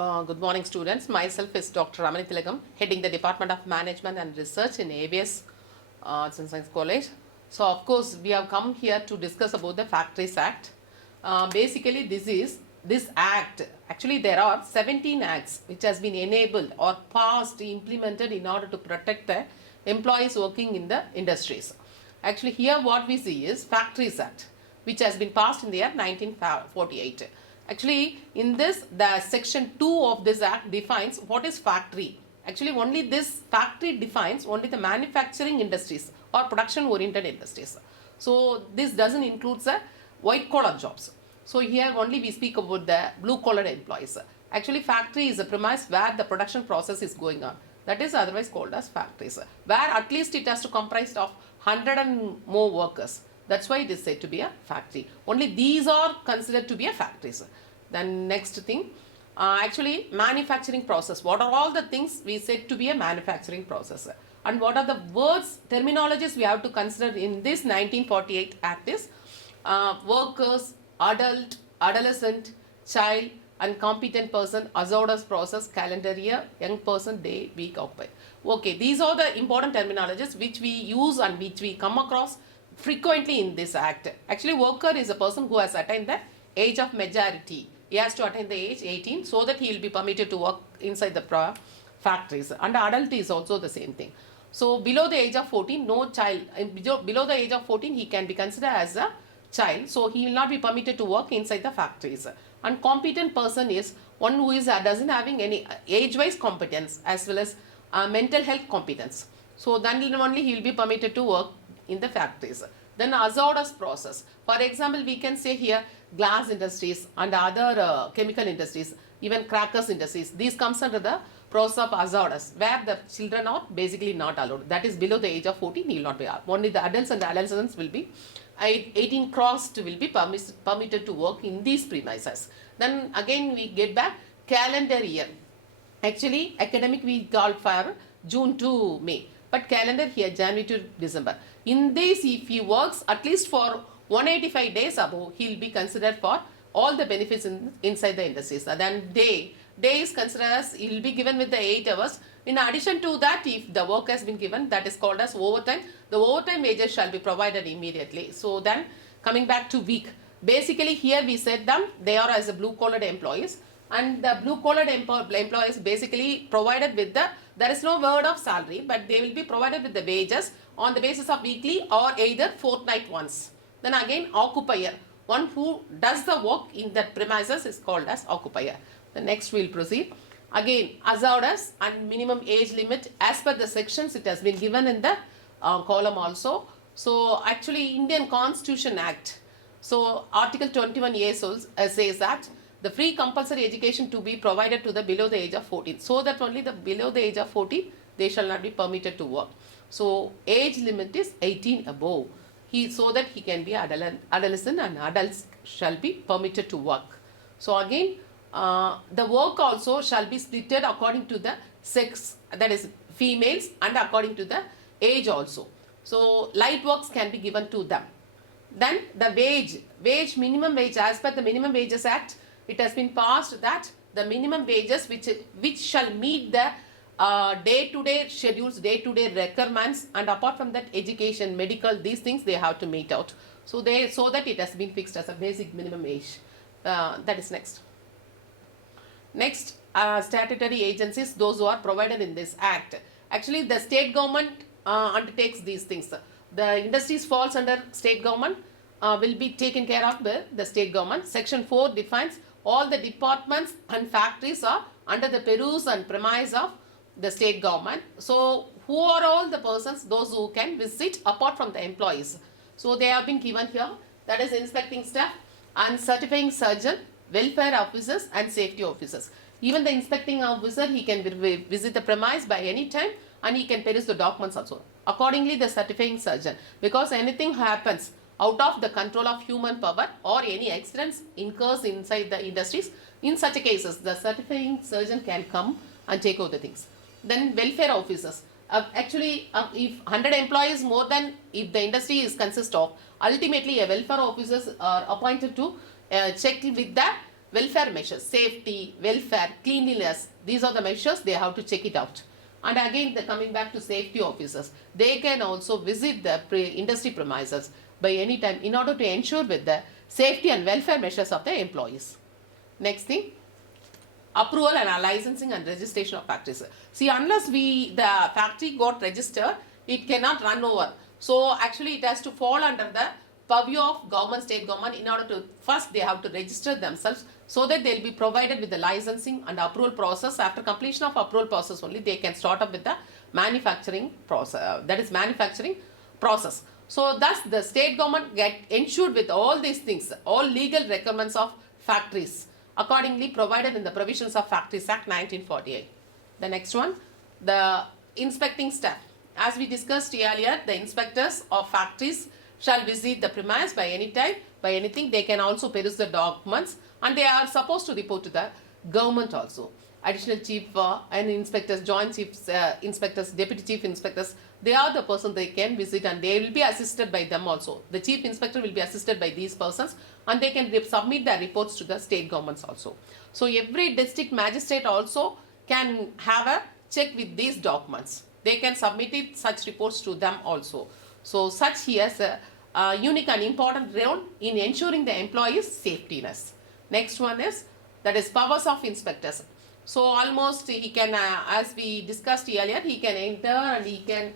Good morning, students. Myself is Dr. V.RAMANITHILAGam, heading the Department of Management and Research in AVS Science College. So, of course, we have come here to discuss about the Factories Act. Basically, this act. Actually, there are 17 acts which has been enabled or passed, implemented in order to protect the employees working in the industries. Actually, here what we see is Factories Act, which has been passed in the year 1948. Actually, in this, the section 2 of this act defines what is factory. Actually, only this factory defines only the manufacturing industries or production oriented industries. So, this doesn't include the white collar jobs. So, here only we speak about the blue collar employees. Actually, factory is a premise where the production process is going on. That is otherwise called as factories, where at least it has to comprise of 100 and more workers. That's why it is said to be a factory. Only these are considered to be a factories. Then next thing, actually manufacturing process. What are all the things we said to be a manufacturing process? And what are the words, terminologies we have to consider in this 1948 Act is workers, adult, adolescent, child, and competent person, hazardous process, calendar year, young person, day, week, occupy. Okay, these are the important terminologies which we use and which we come across frequently in this act. Actually, worker is a person who has attained the age of majority. He has to attain the age 18 so that he will be permitted to work inside the factories. And adult is also the same thing. So, below the age of 14, no child, below the age of 14, he can be considered as a child. So, he will not be permitted to work inside the factories. And competent person is one who is doesn't having any age-wise competence as well as mental health competence. So, then only he will be permitted to work in the factories. Then hazardous process. For example, we can say here glass industries and other chemical industries, even crackers industries. These comes under the process of hazardous, where the children are basically not allowed. That is below the age of 14, he will not be allowed. Only the adults and the adolescents will be 18 crossed will be permitted to work in these premises. Then again we get back calendar year. Actually, academic we call for June to May, but calendar here January to December. In this, if he works at least for 185 days above, he will be considered for all the benefits inside the industries. Then day is considered as he will be given with the 8 hours. In addition to that, if the work has been given, that is called as overtime. The overtime wages shall be provided immediately. So then coming back to week, basically here we said them, they are as a blue collared employees, and the blue collared employees basically provided with there is no word of salary, but they will be provided with the wages on the basis of weekly or either fortnight once. Then again occupier, one who does the work in that premises is called as occupier. The next we will proceed. Again, hazardous and minimum age limit as per the sections it has been given in the column also. So actually Indian Constitution Act. So Article 21A says that the free compulsory education to be provided to the below the age of 14. So that only the below the age of 14 they shall not be permitted to work. So age limit is 18 above. So that he can be adolescent and adults shall be permitted to work. So again, the work also shall be splitted according to the sex, that is females, and according to the age also. So light works can be given to them. Then the minimum wage, as per the Minimum Wages Act, it has been passed that the minimum wages which shall meet the day-to-day schedules, day-to-day requirements, and apart from that education, medical, these things they have to meet out. So that it has been fixed as a basic minimum wage. That is next. Next, statutory agencies, those who are provided in this act. Actually, the state government undertakes these things. The industries falls under state government, will be taken care of by the state government. Section 4 defines all the departments and factories are under the purview and premise of the state government. So, who are all the persons, those who can visit apart from the employees? So, they have been given here, that is inspecting staff and certifying surgeon, welfare officers and safety officers. Even the inspecting officer, he can visit the premise by any time and he can peruse the documents also. Accordingly, the certifying surgeon, because anything happens out of the control of human power or any accidents incurs inside the industries, in such cases, the certifying surgeon can come and take over the things. Then welfare officers. Actually, if 100 employees more than if the industry is consist of, ultimately a welfare officers are appointed to check with the welfare measures, safety, welfare, cleanliness, these are the measures they have to check it out. And again, coming back to safety officers, they can also visit the industry premises by any time in order to ensure with the safety and welfare measures of the employees. Next thing, approval and licensing and registration of factories. See, unless the factory got registered, it cannot run over. So actually it has to fall under the purview of government, state government. In order to, first they have to register themselves so that they will be provided with the licensing and approval process. After completion of approval process only, they can start up with the manufacturing process, that is manufacturing process. So thus the state government get ensured with all these things, all legal requirements of factories accordingly provided in the provisions of Factories Act 1948. The next one, the inspecting staff. As we discussed earlier, the inspectors of factories shall visit the premise by any time, by anything. They can also peruse the documents and they are supposed to report to the government also. Additional chief and inspectors, joint chief inspectors, deputy chief inspectors, they are the person they can visit and they will be assisted by them also. The chief inspector will be assisted by these persons and they can submit their reports to the state governments also. So every district magistrate also can have a check with these documents. They can submit it, such reports to them also. So such he has a unique and important role in ensuring the employees' safetiness. Next one is, that is powers of inspectors. So almost he can, as we discussed earlier, he can enter and he can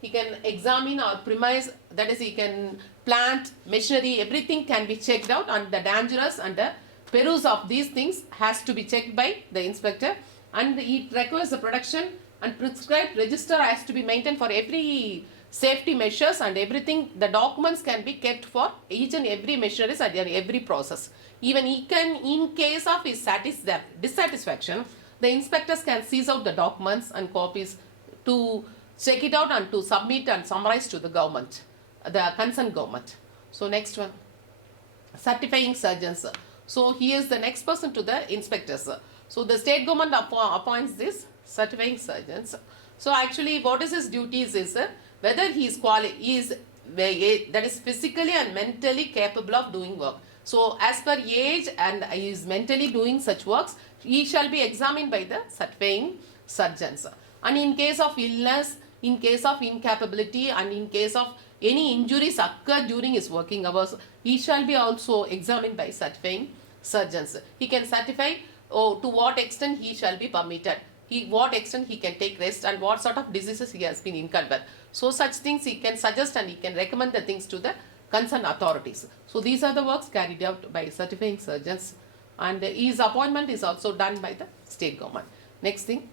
he can examine or premise, that is he can plant, machinery, everything can be checked out, and the dangerous and the peruse of these things has to be checked by the inspector, and it requires the production and prescribed register has to be maintained for every safety measures and everything. The documents can be kept for each and every measures and every process. Even he can, in case of his dissatisfaction, the inspectors can seize out the documents and copies to check it out and to submit and summarize to the government, the concerned government. So next one, certifying surgeons. So he is the next person to the inspectors. So the state government appoints this certifying surgeons. So actually what is his duties is whether he is that is physically and mentally capable of doing work. So as per age and he is mentally doing such works, he shall be examined by the certifying surgeons. And in case of illness, in case of incapability and in case of any injuries occur during his working hours, he shall be also examined by certifying surgeons. He can certify to what extent he shall be permitted, what extent he can take rest and what sort of diseases he has been incurred with. So such things he can suggest and he can recommend the things to the concerned authorities. So these are the works carried out by certifying surgeons, and his appointment is also done by the state government. Next thing,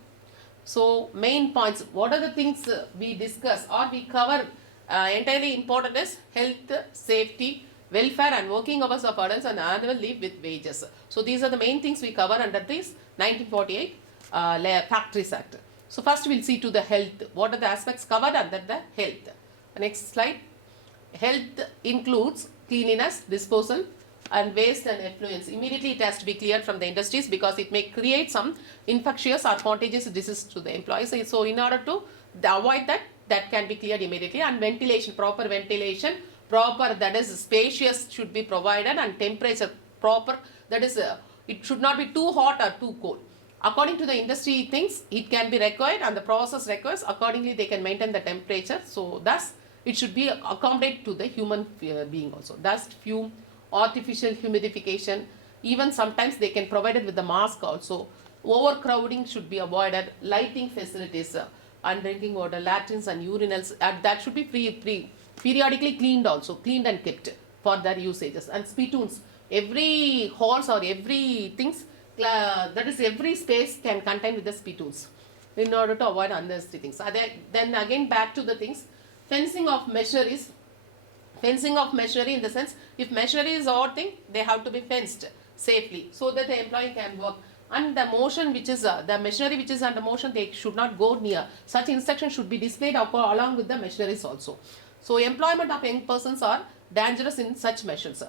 so main points, what are the things we discuss or we cover entirely important is health, safety, welfare and working hours of adults and annual leave with wages. So these are the main things we cover under this 1948 Factories Act. So first we will see to the health. What are the aspects covered under the health? Next slide. Health includes cleanliness, disposal and waste and effluents. Immediately it has to be cleared from the industries because it may create some infectious or contagious disease to the employees. So in order to avoid that, that can be cleared immediately. And ventilation, proper ventilation, proper, that is spacious should be provided, and temperature proper, that is it should not be too hot or too cold. According to the industry things, it can be required and the process requires, accordingly they can maintain the temperature. So thus it should be accommodated to the human being also. Dust, fume, artificial humidification, even sometimes they can provide it with the mask also. Overcrowding should be avoided. Lighting facilities and drinking water, latrines and urinals, that should be periodically cleaned also, cleaned and kept for their usages. And spittoons, every halls or every things, that is every space can contain with the spittoons in order to avoid unnecessary things. Then again back to the things, fencing of machineries. Fencing of machinery in the sense, if machinery is odd thing, they have to be fenced safely so that the employee can work. And the motion which is, the machinery which is under motion, they should not go near. Such instructions should be displayed along with the machineries also. So employment of young persons are dangerous in such measures.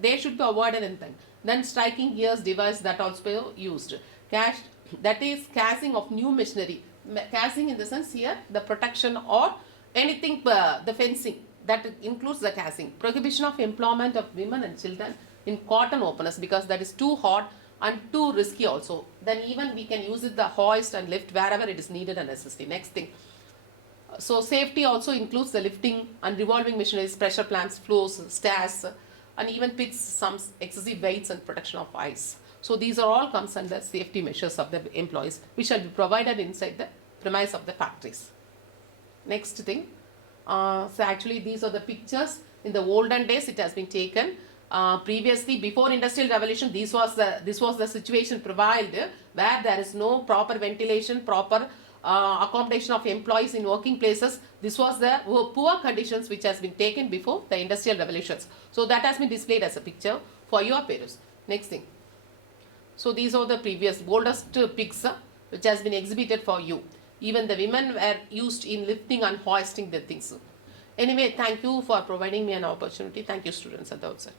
They should be avoided in time. Then striking gears device, that also used. That is casing of new machinery. Casing in the sense here, the protection or anything, the fencing, that includes the casing. Prohibition of employment of women and children in cotton openers because that is too hot and too risky also. Then even we can use it the hoist and lift wherever it is needed and necessary. Next thing. So safety also includes the lifting and revolving machineries, pressure plants, floors, stairs, and even pits, some excessive weights and protection of eyes. So these are all comes under safety measures of the employees which shall be provided inside the premise of the factories. Next thing, so actually these are the pictures. In the olden days it has been taken. Previously, before industrial revolution, this was the situation prevailed where there is no proper ventilation, proper accommodation of employees in working places. This was the poor conditions which has been taken before the industrial revolutions. So that has been displayed as a picture for your peruse. Next thing. So these are the previous boldest pics which has been exhibited for you. Even the women were used in lifting and hoisting the things. Anyway, thank you for providing me an opportunity. Thank you, students, at the outset.